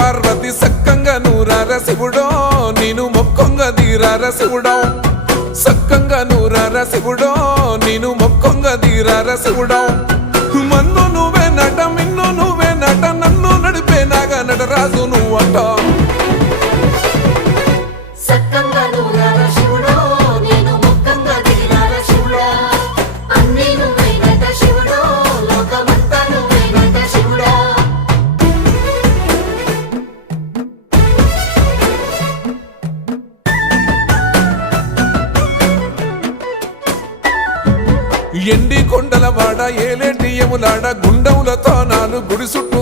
పార్వతి సక్కంగా నూరార శివుడో నేను మొక్కొంగ దీరార శివుడో సక్కంగా నూరార శివుడో నేను మొక్కొంగ దీరార శివుడో మన్ను నువ్వే నట మిన్ను నువ్వే నట నన్ను నడిపే నాగ నటరాజు నువ్వంట ఎండి కొండల వాడ ఏలేటి యములాడ గుండములతో నాలు గుడి చుట్టూ